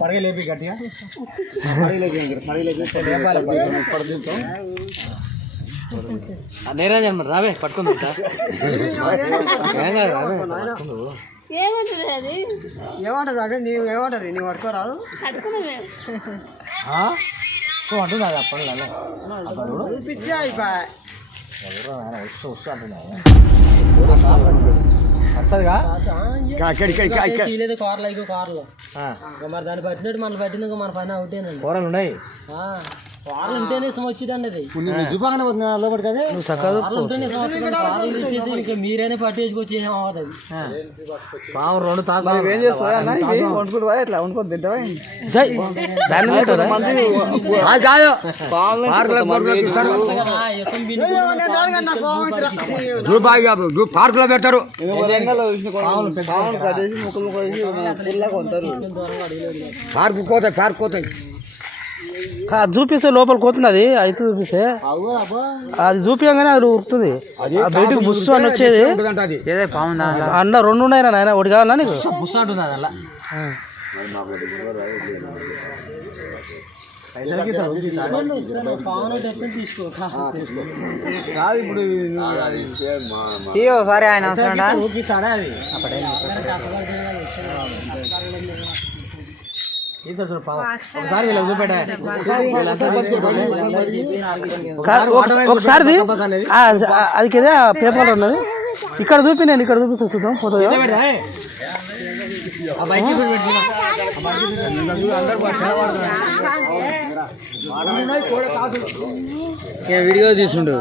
పడగలేపి గట్టిగా నేరాజు అనమాట రావే పట్టుకుంది ఏమంటది అదే నీవు ఏమంటది నీవు పట్టుకోరాదు సో అంటుంది అది అప్పటి పిచ్చి అయిపోయా వస్తుందిగా కార్లో ఇగో కార్లో మరి దాన్ని పట్టినట్టు మనం పట్టినాక మన పని అవుతేనండి కూరలు ఉన్నాయి కార్లు ఉంటేనే ఇష్టం వచ్చిందండి అది ఇంకా మీరైనా పట్టేసుకొచ్చి ఏమవుతుంది పావు 2 తాళ్ళు పార్కులో పెట్టారు పార్కు పోతాయి పార్కు పోతాయి చూపిస్తే లోపల కోతుంది అది అయితే చూపిస్తే అది చూపించగానే అది ఉరుకుతుంది బయటకు బుస్సు అని వచ్చేది అన్న 2 ఉన్నాయిరా నాయన ఒకటి కావాలా నీకు బుస్సు అంటుంది అది అలా సరే ఆయన ఒకసారి అది కదా పేపర్ ఉన్నది ఇక్కడ చూపి నేను ఇక్కడ చూపిస్తా చూద్దాం ఫోటో వీడియో తీసుండు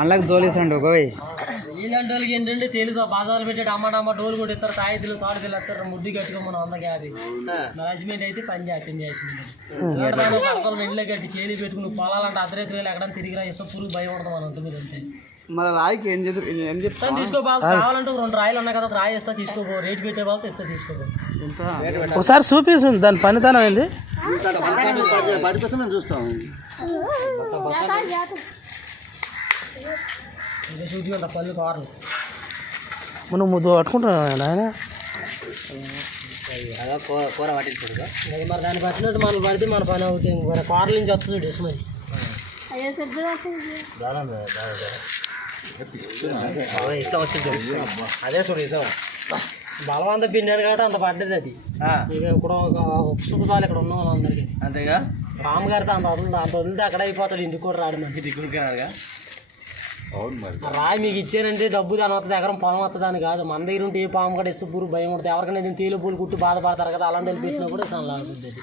అందులోకి తోలేసండి ఒకవై ఇలాంటి వాళ్ళకి ఏంటంటే తెలుసు బాజాలు పెట్టి టమాటా డోలు కూడా ఇస్తారు తాయితులు తాడుతులు వస్తారు ముద్దు కట్టుకో మనం 150 మేనేజ్మెంట్ అయితే పని చేస్తుంది పడకలు వెంటనే కట్టి చేతి పెట్టుకుని పొలాలంటే అర్ధరేతులు ఎక్కడ తిరిగిరా ఇస్తాం పురుగు భయం ఉండదు మనం ఉంటుంది అంతే మన రాయికి ఏం చెప్తాను తీసుకోవాలి కావాలంటే 2 రాయిలు ఉన్నాయి కదా రాయి ఇస్తా తీసుకోపో రేటు పెట్టే వాళ్ళతో ఎత్తా తీసుకోపో ఒకసారి చూపిస్తుంది దాని పనితనం ఏంది చూద్దాం పళ్ళు కార్లు మనం ముద్దు పట్టుకుంటున్నాం ఆయన కూర పట్టించుడు మరి దాన్ని పట్టినట్టు మనం పడితే మన పని అవుతుంది మన కార్ల నుంచి వస్తుంది ఇసుమని ఇష్టం వచ్చింది అదే చూడు ఇష్టం బలవంత పిండాను కాబట్టి అంత పడ్డది అది ఇప్పుడు సుఖసాలు ఇక్కడ ఉన్న వాళ్ళందరికీ అంతేగా రామగారితో అంత వదిలితే అక్కడ అయిపోతాడు ఇంటికి కూడా రాడు మంచి దిగులుగా రాయి మీకు ఇచ్చానంటే డబ్బు దాని వస్తుంది ఎకరం పొలం వస్తుంది అని కాదు మన దగ్గర ఉంటే ఏ పాము కూడా ఇసు పూరు భయం ఉంటుంది ఎవరికైనా తేలి పూలు కుట్టి బాధపడతారు కదా అలాంటి వాళ్ళు పెట్టినా కూడా ఇసాను లాగుతుంది అది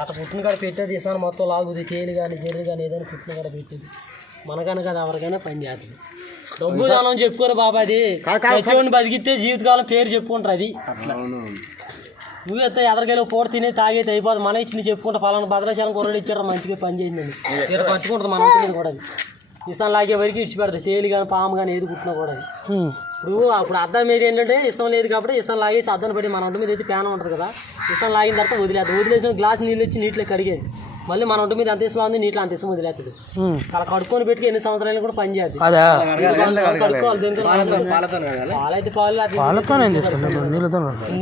అట్లా పుట్టిన కాడ పెట్టేది ఇసాను మొత్తం లాగుతుంది తేలి కానీ జర్రి కానీ ఏదైనా పుట్టిన కాడ పెట్టేది మనకన్నా కదా ఎవరికైనా పని చేస్తుంది డబ్బు దానం చెప్పుకోరు బాబా అది చచ్చిపోయిన బతికితే జీవితకాలం పేరు చెప్పుకుంటారు అది నువ్వైతే ఎదరికైనా పూట తినే తాగైతే అయిపోతుంది మనం ఇచ్చింది చెప్పుకుంటా పలానా భద్రాచలం కూరలు ఇచ్చారు మంచిగా పని చేయిందండి ఇక్కడ పట్టుకుంటుంది మన ఇంటి మీద కూడా ఇసం లాగే వరకు ఇడిచి పెడతాయి తేలి కానీ పాము కానీ ఏది కుట్టినా కూడా ఇప్పుడు అద్దం మీద ఏంటంటే ఇష్టం లేదు కాబట్టి ఇష్టం లాగేసి అద్దం పెట్టి మన ఒంటి మీద అయితే ప్యాన్ ఉంటుంది కదా ఇష్టం లాగిన తర్వాత వదిలేసిన గ్లాస్ నీళ్ళు ఇచ్చి నీటిలో కడిగేది మళ్ళీ మన ఒంటి మీద అంత ఇష్టం ఉంది నీటిలో అంత ఇష్టం వదిలేస్తుంది అలా కడుక్కొని పెట్టి ఎన్ని సంవత్సరాలు కూడా పని చేయాలి పాలైతే పాలు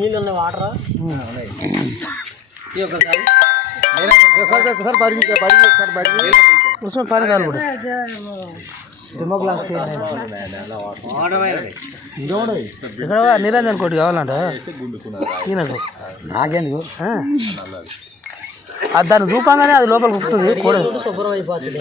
నీళ్ళు ఉన్నాయి వాటర్ पानी डाल पड़े ఇక్కడ నిరంజన్ కోటి కావాలంట ఈయనకు నాకెందుకు అది దాన్ని చూపంగానే అది లోపల కుక్కుతుంది శుభ్రం అయిపోతుంది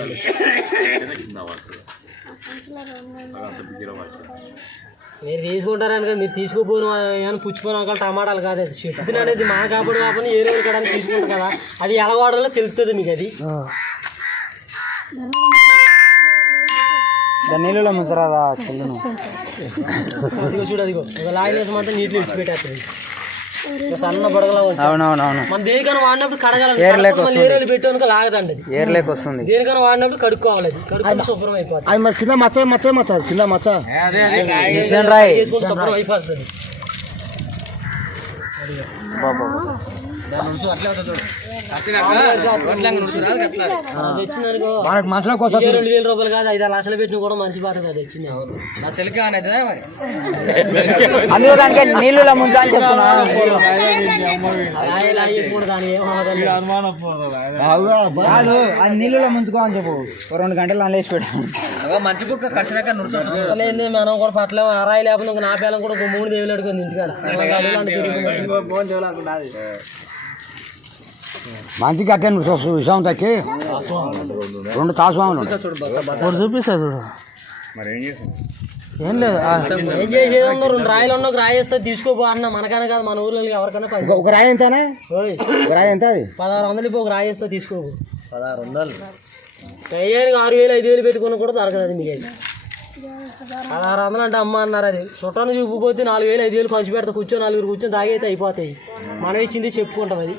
మీరు తీసుకుంటారని కదా మీరు తీసుకోపోయిన ఏమైనా పుచ్చిపోయిన టమాటాలు కాదు అది చెట్టు అనేది మా కాపాడు కాకుండా ఏ రోజు కూడా తీసుకుంటారు కదా అది ఎలా వాడాలో తెలుస్తుంది మీకు అది నీళ్ళలో ముంచరాదా చెల్లును చూడు అదిగో లాగిన అంతా నీటిలో విడిచిపెట్టేస్తుంది సన్న బొడగలా అవునవునవును మన దేనికైనా వాడినప్పుడు కడగాలి ఏరియాలు పెట్టానుక లాగదండి ఏర్లేక వస్తుంది దేనికైనా వాడినప్పుడు కడుక్కోవాలి కడుక్కుంటే శుభ్రం అయిపోతుంది అది మరి కింద మచ్చ కింద మచ్చ శుభ్రం అయిపోతుంది తెచ్చిందనుకో 2,000 రూపాయలు కాదు 5 లక్షలు పెట్టిన కూడా మనిషి బాధ కదా తెచ్చింది. అందులో దానికి నీళ్ళు ముందు అని చెప్తున్నా. అది నీళ్ళలో ముంచుకో అని చెప్పు. 2 గంటలు అల్లేసి పెట్టాము. మంచి బుక్ ఖర్చునాక లేదు మనం కూడా పట్ల అరాయి లేకపోతే నా పేలం కూడా 3 దేవులు అడుగుంది ఇంటికాడ. మంచి కట్టే విషయం తెచ్చి 2 తాసు చూపిస్తా చూడు. ఏం లేదు ఏం చేసేది 2 రాయిలు ఉన్న రాయి వేస్తే తీసుకోపో అన్న. మనకైనా కాదు మన ఊర్లో ఎవరికైనా ఒక రాయి ఎంతనా? రాయి ఎంత? అది 1600 ఇప్పుడు ఒక రాయి వేస్తే తీసుకోపు. 1600 టైర్కి 6,000 5,000 పెట్టుకుని కూడా దొరకదు మీకు. అది 1600 అంటే అమ్మ అన్నారు. అది చుట్టాన్ని చూపిపోతే 4,000 5,000 ఖర్చు పెడతా. కూర్చొని 4 కూర్చొని తాగైతే అయిపోతాయి. మనం ఇచ్చింది చెప్పుకుంటాం. అది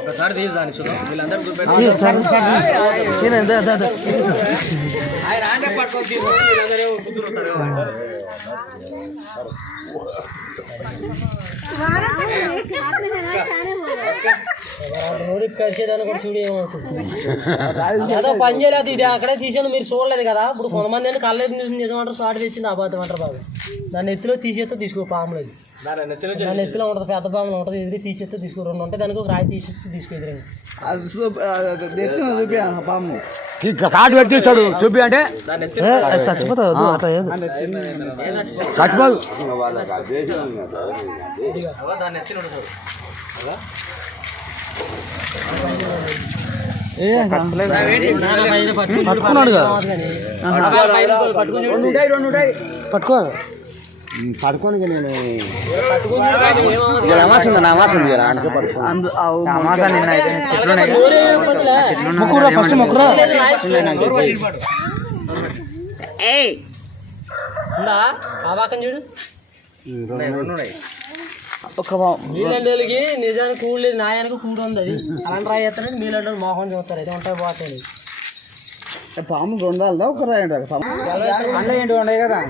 ఒకసారి తీసి దాన్ని చూద్దాం. వీళ్ళందరూ కలిసేదాన్ని కూడా చూడు ఏమవుతుంది. ఏదో పని చేయలేదు. ఇది అక్కడే తీసాను మీరు చూడలేదు కదా. ఇప్పుడు కొంతమంది అని కళ్ళెత్తి చూసి నిజమంటారు, షార్ట్ తెచ్చింది అబద్ధం అంటారు. బాగా దాన్ని ఎత్తులో తీసేస్తే తీసుకో. పాములు అది దాని ఎత్తులో ఉంటుంది. పెద్ద పాములు ఉంటుంది. ఎదురు తీసేస్తే తీసుకో. 2 ఉంటాయి. దానికి ఒక రాయి తీసేస్తే తీసుకో. ఎదురు పాము కాటు పెట్టి తీస్తాడు చూపి అంటే చచ్చిపోతావు. చచ్చిపోదు. పట్టుకున్నాడు కదా. పట్టుకో పడుకోని నేను ఫస్ట్ మొక్కరా చూడు. మీలంటోళ్ళకి నిజానికి కూడు లేదు, నాయానికి కూడు ఉంది. అది అలాంటి రాయి చేస్తానంటే మీలంటే మోహం చూస్తారు. అయితే ఉంటాయి పోతాయి. పాము 2 ఒక రాయి. 2 ఉన్నాయి కదా.